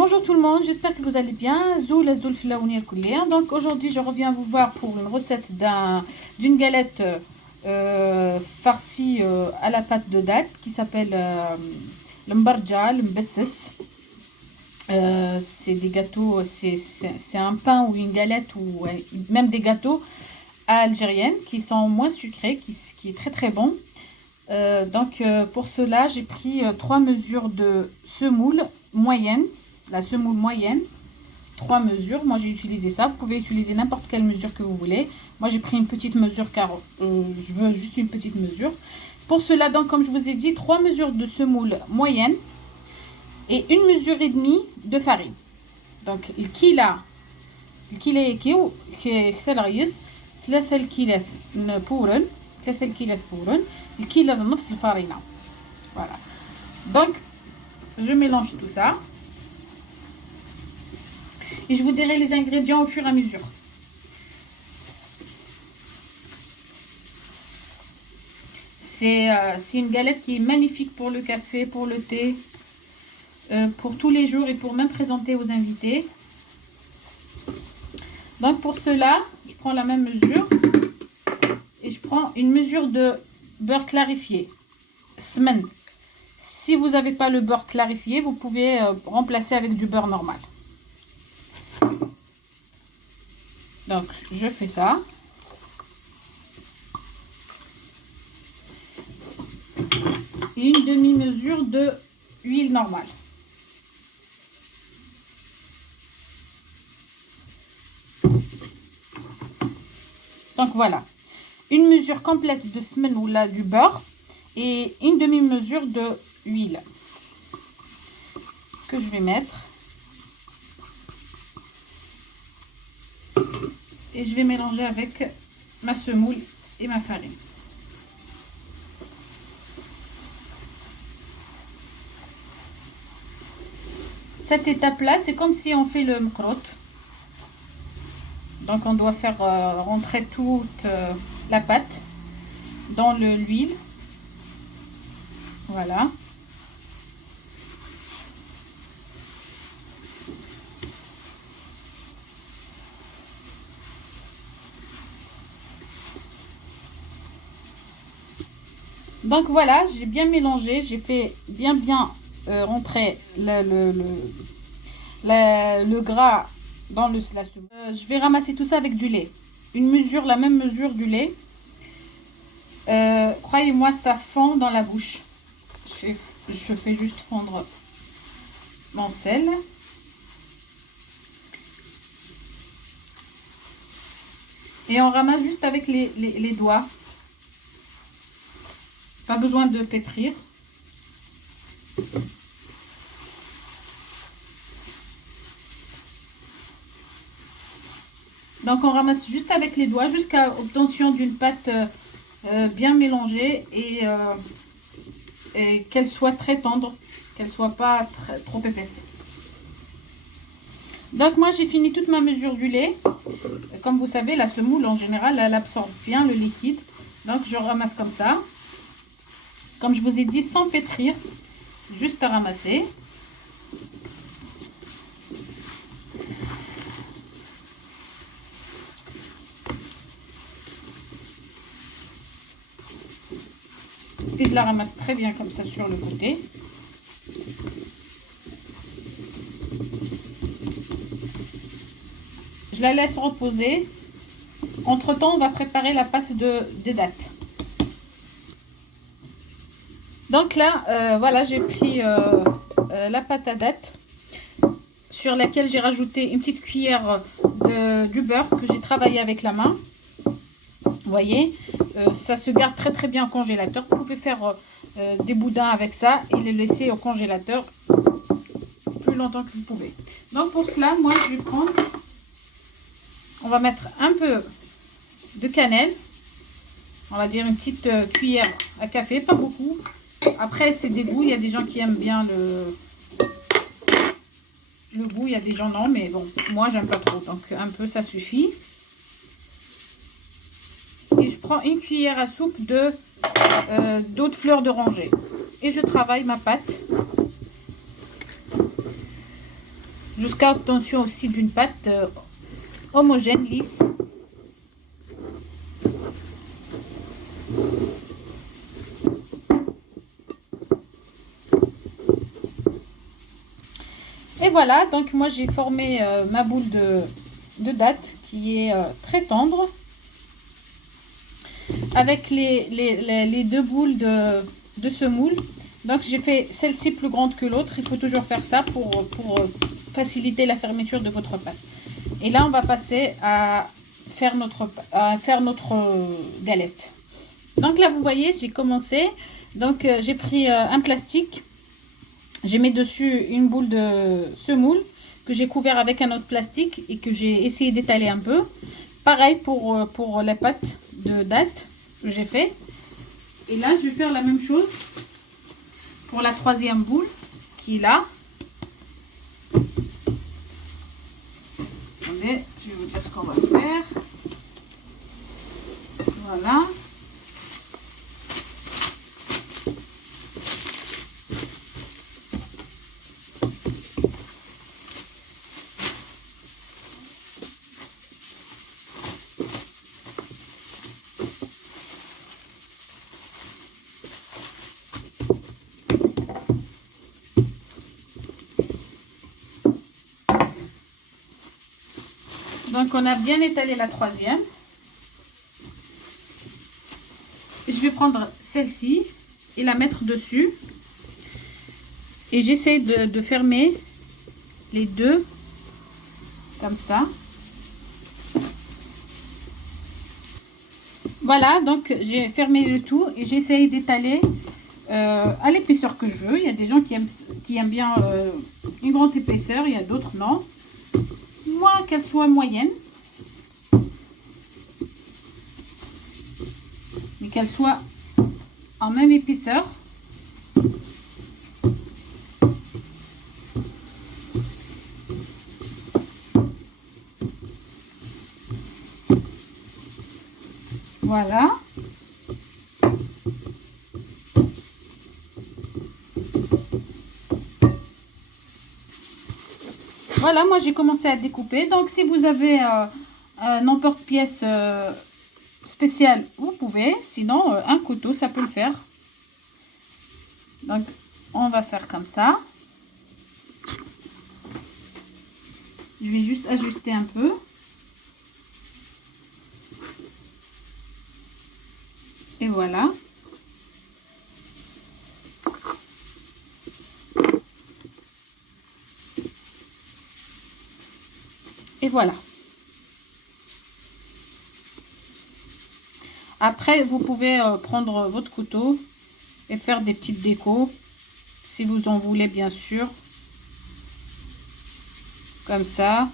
Bonjour tout le monde, j'espère que vous allez bien. Donc aujourd'hui je reviens vous voir pour une recette d'une galette farcie à la pâte de date qui s'appelle le mbarja, le mbesses. C'est des gâteaux, c'est un pain ou une galette ou même des gâteaux algériennes qui sont moins sucrés, qui est très très bon. Pour cela j'ai pris 3 mesures de semoule moyenne. La semoule moyenne, 3 mesures. Moi j'ai utilisé ça. Vous pouvez utiliser n'importe quelle mesure que vous voulez. Moi j'ai pris une petite mesure car je veux juste une petite mesure. Pour cela, donc comme je vous ai dit, 3 mesures de semoule moyenne et 1 mesure et demie de farine. Donc الكيلة كيو كثر ريس 3 الكيلات بورن 3 الكيلات بورن الكيلة نفس الفارينة. Voilà. Donc je mélange tout ça. Et je vous dirai les ingrédients au fur et à mesure. C'est une galette qui est magnifique pour le café, pour le thé, pour tous les jours et pour même présenter aux invités. Donc pour cela, je prends la même mesure et je prends une mesure de beurre clarifié. Semaine. Si vous n'avez pas le beurre clarifié, vous pouvez remplacer avec du beurre normal. Donc, je fais ça. Et une demi-mesure de huile normale. Donc, voilà. Une mesure complète de semaine ou là du beurre et une demi-mesure de huile que je vais mettre. Et je vais mélanger avec ma semoule et ma farine. Cette étape-là, c'est comme si on fait le mkrot. Donc on doit faire rentrer toute la pâte dans l'huile. Voilà. Donc voilà, j'ai bien mélangé, j'ai fait bien rentrer le gras dans la soupe. Je vais ramasser tout ça avec du lait. La même mesure du lait. Croyez-moi, ça fond dans la bouche. Je fais juste fondre mon sel. Et on ramasse juste avec les doigts. Pas besoin de pétrir. Donc on ramasse juste avec les doigts jusqu'à obtention d'une pâte bien mélangée et qu'elle soit très tendre, qu'elle soit pas trop épaisse. Donc moi j'ai fini toute ma mesure du lait. Comme vous savez, la semoule en général elle absorbe bien le liquide. Donc je ramasse comme ça. Comme je vous ai dit, sans pétrir, juste à ramasser. Et je la ramasse très bien comme ça sur le côté. Je la laisse reposer. Entre-temps, on va préparer la pâte de date. Donc là, voilà, j'ai pris la pâte à date sur laquelle j'ai rajouté une petite cuillère du beurre que j'ai travaillé avec la main. Vous voyez, ça se garde très bien au congélateur. Vous pouvez faire des boudins avec ça et les laisser au congélateur plus longtemps que vous pouvez. Donc pour cela, moi je vais prendre, on va mettre un peu de cannelle. On va dire une petite cuillère à café, pas beaucoup. Après, c'est des goûts. Il y a des gens qui aiment bien le goût. Il y a des gens non, mais bon, moi, j'aime pas trop. Donc, un peu, ça suffit. Et je prends une cuillère à soupe d'eau de fleur d'oranger. Et je travaille ma pâte. jusqu'à obtention aussi d'une pâte homogène, lisse. Et voilà, donc moi j'ai formé ma boule de date qui est très tendre. Avec les deux boules de semoule. Donc j'ai fait celle-ci plus grande que l'autre. Il faut toujours faire ça pour faciliter la fermeture de votre pâte. Et là on va passer à faire notre galette. Donc là vous voyez, j'ai commencé. Donc j'ai pris un plastique. J'ai mis dessus une boule de semoule que j'ai couvert avec un autre plastique et que j'ai essayé d'étaler un peu. Pareil pour la pâte de date que j'ai fait. Et là je vais faire la même chose pour la troisième boule qui est là. Attendez, je vais vous dire ce qu'on va faire. Voilà. Donc on a bien étalé la troisième. Et je vais prendre celle-ci et la mettre dessus. Et j'essaie de fermer les deux comme ça. Voilà, donc j'ai fermé le tout et j'essaye d'étaler à l'épaisseur que je veux. Il y a des gens qui aiment bien une grande épaisseur, il y a d'autres non. Moi, qu'elle soit moyenne, mais qu'elle soit en même épaisseur. Voilà. Voilà, moi j'ai commencé à découper. Donc si vous avez un emporte-pièce spécial, vous pouvez. Sinon, un couteau, ça peut le faire. Donc on va faire comme ça. Je vais juste ajuster un peu. Et voilà. Et voilà. Après, vous pouvez prendre votre couteau et faire des petites décos, si vous en voulez, bien sûr. Comme ça.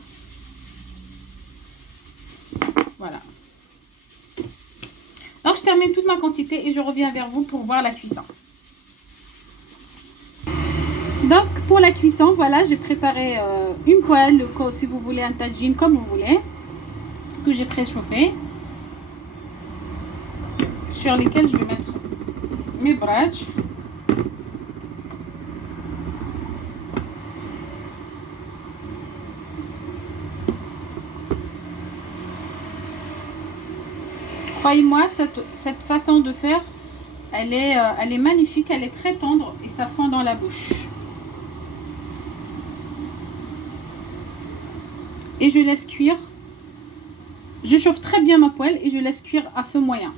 Voilà. Donc, je termine toute ma quantité et je reviens vers vous pour voir la cuisson. Donc, pour la cuisson, voilà, j'ai préparé une poêle, si vous voulez un tagine, comme vous voulez, que j'ai préchauffé, sur lesquels je vais mettre mes bradj. Croyez-moi, cette façon de faire, elle est magnifique, elle est très tendre et ça fond dans la bouche. Et je laisse cuire. Je chauffe très bien ma poêle et je laisse cuire à feu moyen.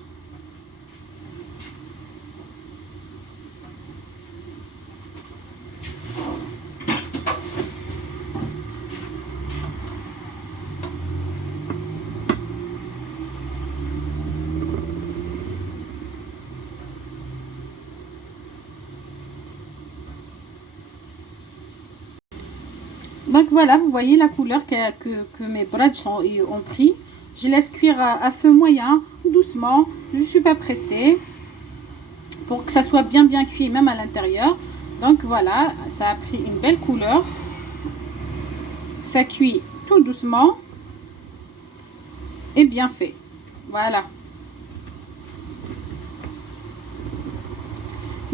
Donc voilà, vous voyez la couleur que mes bradj ont pris. Je laisse cuire à feu moyen, doucement. Je ne suis pas pressée pour que ça soit bien cuit, même à l'intérieur. Donc voilà, ça a pris une belle couleur. Ça cuit tout doucement et bien fait. Voilà.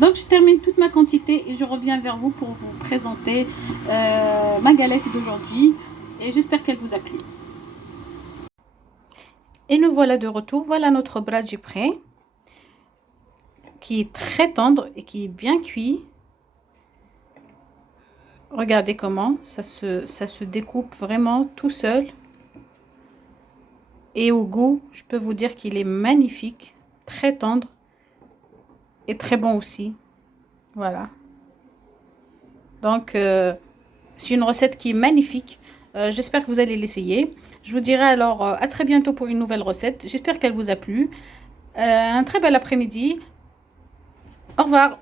Donc je termine toute ma quantité et je reviens vers vous pour vous présenter ma galette d'aujourd'hui. Et j'espère qu'elle vous a plu. Et nous voilà de retour. Voilà notre bradji prêt, qui est très tendre et qui est bien cuit. Regardez comment ça se découpe vraiment tout seul. Et au goût, je peux vous dire qu'il est magnifique, très tendre et très bon aussi. Voilà. Donc, c'est une recette qui est magnifique. J'espère que vous allez l'essayer. Je vous dirai alors à très bientôt pour une nouvelle recette. J'espère qu'elle vous a plu. Un très bel après-midi. Au revoir.